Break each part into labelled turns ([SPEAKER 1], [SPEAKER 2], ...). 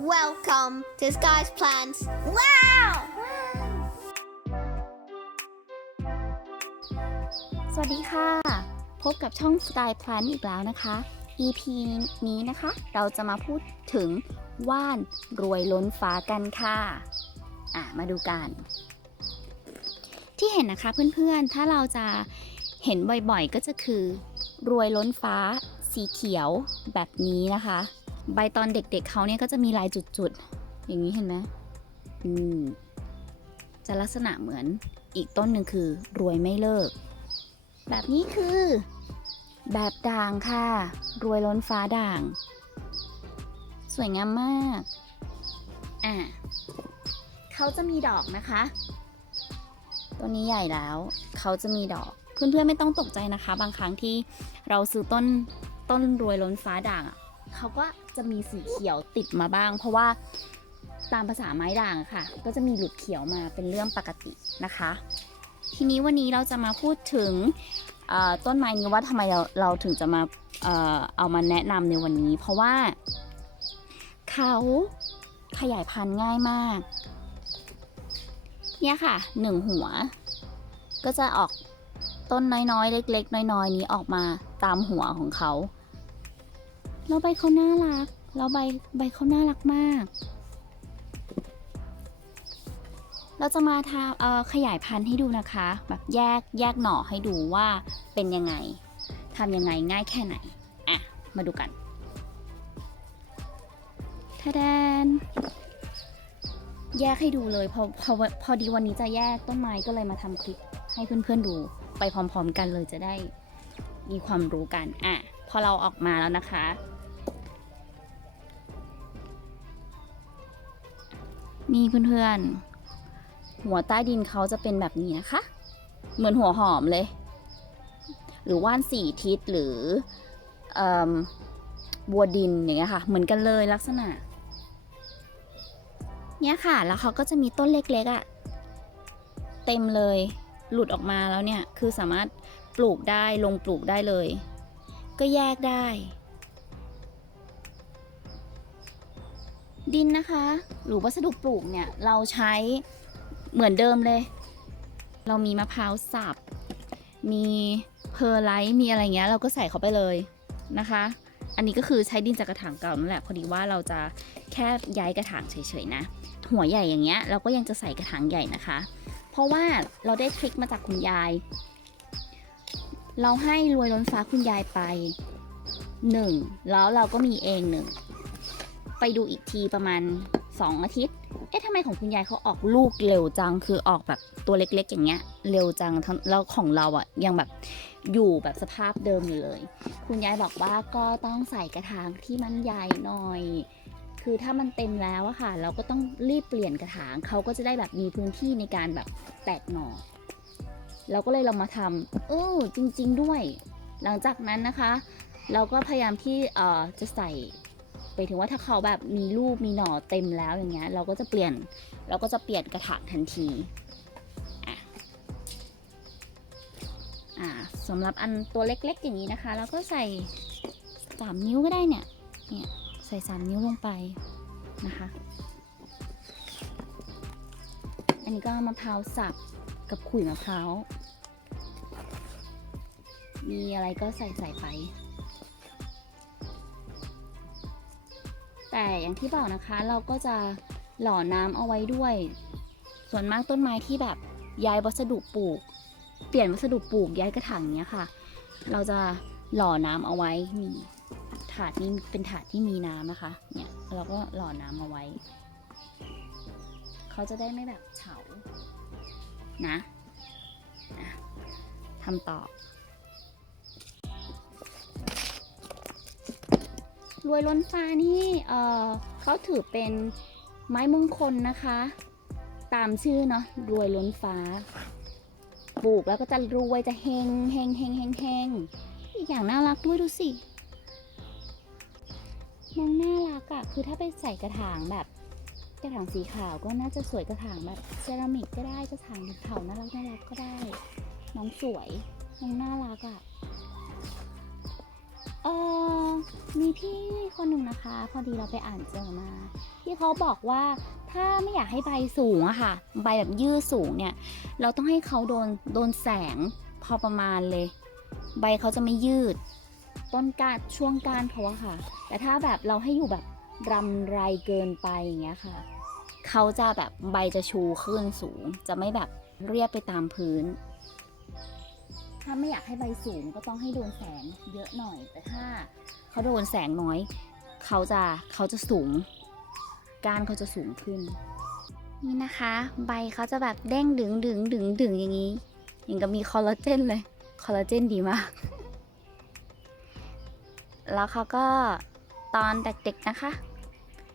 [SPEAKER 1] Welcome to Sky's Plants. Wow!
[SPEAKER 2] สวัสดีค่ะ พบกับช่อง Sky Plan อีกแล้วนะคะ EP นี้นะคะ เราจะมาพูดถึงว่านรวยล้นฟ้ากันค่ะอะ มาดูกัน ที่เห็นนะคะเพื่อนๆ ถ้าเราจะเห็นบ่อยๆ ก็จะคือ รวยล้นฟ้าสีเขียวแบบนี้นะคะ ใบตอนเด็กๆเขาเนี่ยก็จะมีลายจุดๆ อย่างนี้เห็นไหมอืมจะลักษณะเหมือนอีกต้นหนึ่งคือรวยไม่เลิก แบบนี้คือ แบบด่างค่ะ รวยล้นฟ้าด่าง สวยงามมาก อะเขาจะมีดอกนะคะ ตัวนี้ใหญ่แล้ว เขาจะมีดอก เพื่อนๆไม่ต้องตกใจนะคะ บางครั้งที่เราซื้อต้นต้นรวยล้นฟ้าด่างอะ เขาก็จะมีสีเขียวติดมาบ้าง เพราะว่าตามภาษาไม้ด่างค่ะ ก็จะมีหลุดเขียวมาเป็นเรื่องปกตินะคะ ทีนี้วันนี้เราจะมาพูดถึงต้นไม้นี้ว่าทำไมเราเราถึงจะมาเอามาแนะนำในวันนี้ เพราะว่าเขาขยายพันธุ์ง่ายมาก เนี่ยค่ะหนึ่งหัว ก็จะออกต้นน้อยๆ เล็ก ๆ น้อย ๆ นี้ออกมาตามหัวของเขา แล้วใบเขาน่ารัก แล้วใบใบเขาน่ารักมาก เราจะมาทำเอ่อขยายพันธุ์ให้ดูนะคะ แบบแยกแยกหน่อให้ดูว่าเป็นยังไงทำยังไงง่ายแค่ไหน อะ มาดูกันทะแดน แยกให้ดูเลยพอพอพอดีวันนี้จะแยกต้นไม้ก็เลยมาทำคลิปให้เพื่อนๆดูไปพร้อมๆกันเลยจะได้มีความรู้กัน อะ พอเราออกมาแล้วนะคะ นี่เพื่อนๆ หัวใต้ดินเขาจะเป็นแบบนี้นะคะ เหมือนหัวหอมเลย หรือว่านสี่ทิศหรืออบัวดินอย่างเงี้ยค่ะ เหมือนกันเลยลักษณะ เนี่ยค่ะ แล้วเขาก็จะมีต้นเล็กๆอะ่ะ เต็มเลย หลุดออกมาแล้วเนี่ย คือสามารถปลูกได้ลงปลูกได้เลย ก็แยกได้ ดินนะคะ หรือวัสดุปลูกเนี่ย เราใช้เหมือนเดิมเลย เรามีมะพร้าวสับ มีเพอร์ไลท์มีอะไรเงี้ย เราก็ใส่เข้าไปเลยนะคะ อันนี้ก็คือใช้ดินจากกระถางเก่านั่นแหละ พอดีว่าเราจะแค่ย้ายกระถางเฉยๆนะ หัวใหญ่อย่างเงี้ยเราก็ยังจะใส่กระถางใหญ่นะคะ เพราะว่าเราได้ทริคมาจากคุณยาย เราให้รวยล้นฟ้าคุณยายไปหนึ่งแล้วเราก็มีเองหนึ่ง ไปดูอีกทีประมาณ 2 อาทิตย์ เอ๊ะทำไมของคุณยายเขาออกลูกเร็วจัง คือออกแบบตัวเล็กๆ อย่างเงี้ย เร็วจังทั้งแล้วของเราอะ่ะยังแบบอยู่แบบสภาพเดิมอยู่เลย คุณยายบอกว่าก็ต้องใส่กระถางที่มันใหญ่หน่อย คือถ้ามันเต็มแล้วอะค่ะ เราก็ต้องรีบเปลี่ยนกระถางเขาก็จะได้แบบมีพื้นที่ในการแบบแตกหน่อ เราก็เลยลองมาทำเออจริง ๆ ด้วย หลังจากนั้นนะคะ เราก็พยายามที่เอ่อจะใส่ ไปถึงว่าถ้าเขาแบบมีลูกมีหน่อเต็มแล้วอย่างเงี้ยเราก็จะเปลี่ยนเราก็จะเปลี่ยนกระถางทันทีอ่าสำหรับอันตัวเล็กๆอย่างนี้นะคะเราก็ใส่สามนิ้วก็ได้เนี่ยเนี่ยใส่สามนิ้วลงไปนะคะ อันนี้ก็มะพร้าวสับกับขุยมะพร้าวมีอะไรก็ใส่ใส่ไป แต่อย่างที่บอกนะคะเราก็จะหล่อน้ำเอาไว้ด้วย ส่วนมากต้นไม้ที่แบบย้ายวัสดุปลูก เปลี่ยนวัสดุปลูกย้ายกระถางเนี้ยค่ะ เราจะหล่อน้ำเอาไว้นี่ถาดนี้เป็นถาดที่มีน้ำนะคะเนี่ยเราก็หล่อน้ำเอาไว้ เขาจะได้ไม่แบบเฉานะอะทำต่อ รวยล้นฟ้านี่เออเขาถือเป็นไม้มงคลนะคะ ตามชื่อเนาะรวยล้นฟ้า ปลูกแล้วก็จะรวยจะเฮงเฮงเฮงเฮงเฮงอีกอย่างน่ารักด้วยดูสิน้องน่ารักอะคือถ้าไปใส่กระถางแบบกระถางสีขาวก็น่าจะสวยกระถางแบบเซรามิกก็ได้กระถางเถาน่ารักน่ารักก็ได้ น้องสวยน้องน่ารักอะ ออมีพี่คนหนึ่งนะคะ พอดีเราไปอ่านเจอมาที่เขาบอกว่าถ้าไม่อยากให้ใบสูงอะค่ะ ใบแบบยืดสูงเนี่ย เราต้องให้เขาโดนโดนแสงพอประมาณเลย ใบเขาจะไม่ยืด ต้นกาดช่วงกานเขาอะค่ะ แต่ถ้าแบบเราให้อยู่แบบรำไรเกินไปอย่างเงี้ยค่ะ เขาจะแบบใบจะชูขึ้นสูง จะไม่แบบเรียบไปตามพื้น ถ้าไม่อยากให้ใบสูงก็ต้องให้โดนแสงเยอะหน่อย แต่ถ้าเขาโดนแสงน้อย เขาจะเขาจะสูง ก้านเขาจะสูงขึ้น นี่นะคะ ใบเขาจะแบบเด้งดึงดึงดึงดึงอย่างนี้อย่างกับมีคอลลาเจนเลย คอลลาเจนดีมาก แล้วเขาก็ตอนเด็กๆนะคะ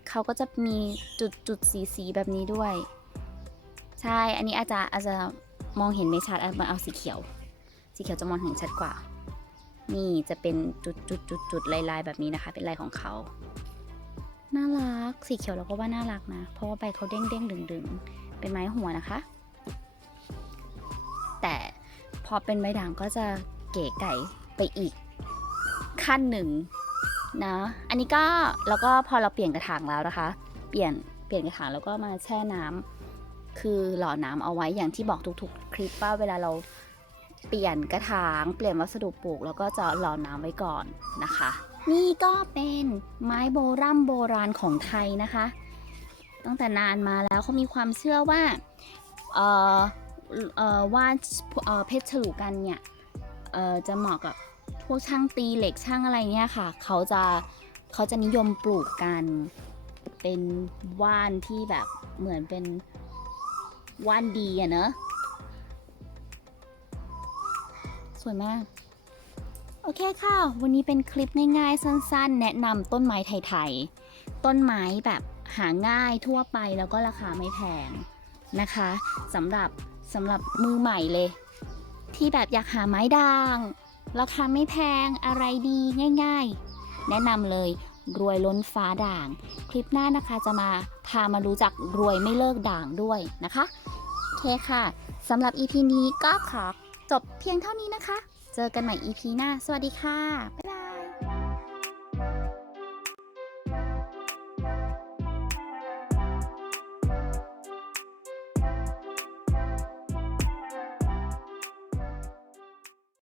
[SPEAKER 2] เขาก็จะมีจุดจุดสีสีแบบนี้ด้วย ใช่ อันนี้อาจจะอาจจะมองเห็นไม่ชัดอาจจะเอาสีเขียว สีเขียวจะมองเห็นชัดกว่า นี่จะเป็นจุดจุดจุดจุดลายๆแบบนี้นะคะ เป็นลายของเขาน่ารักสีเขียวเราก็ว่าน่ารักนะ เพราะว่าใบเขาเด้งเด้งดึงดึงๆเป็นไม้หัวนะคะ แต่พอเป็นใบด่างก็จะเก๋ไก่ไปอีกขั้นหนึ่งนะอันนี้ก็แล้วก็พอเราเปลี่ยนกระถางแล้วนะคะ เปลี่ยนเปลี่ยนกระถางแล้วก็มาแช่น้ำคือหล่อน้ำเอาไว้อย่างที่บอกทุกๆ คลิปว่าเวลาเรา เปลี่ยนกระถางเปลี่ยนวัสดุปลูก แล้วก็จะหล่อน้ำไว้ก่อนนะคะ นี่ก็เป็นไม้โบรโบราณของไทยนะคะ ตั้งแต่นานมาแล้วเขามีความเชื่อว่าเอ่อเอ่อว่านเเพชรฉลูกันเนี่ยเอ่อจะเหมาะกับพวกช่างตีเหล็กช่างอะไรเนี่ยค่ะ เขาจะเขาจะนิยมปลูกกันเป็นว่านที่แบบเหมือนเป็นว่านดีอะเนอะ สวยมาก โอเคค่ะ วันนี้เป็นคลิปง่ายๆ สั้นๆ แนะนำต้นไม้ไทยๆ ต้นไม้แบบหาง่ายทั่วไปแล้วก็ราคาไม่แพงนะคะสำหรับสำหรับมือใหม่เลย ที่แบบอยากหาไม้ด่าง ราคาไม่แพงอะไรดีง่าย ๆ แนะนำเลยรวยล้นฟ้าด่าง คลิปหน้านะคะจะมาพามารู้จักรวยไม่เลิกด่างด้วยนะคะ โอเคค่ะสำหรับ EP นี้ก็ขอ จบเพียงเท่านี้นะคะ เจอกันใหม่ EP หน้า สวัสดีค่ะ บ๊ายบาย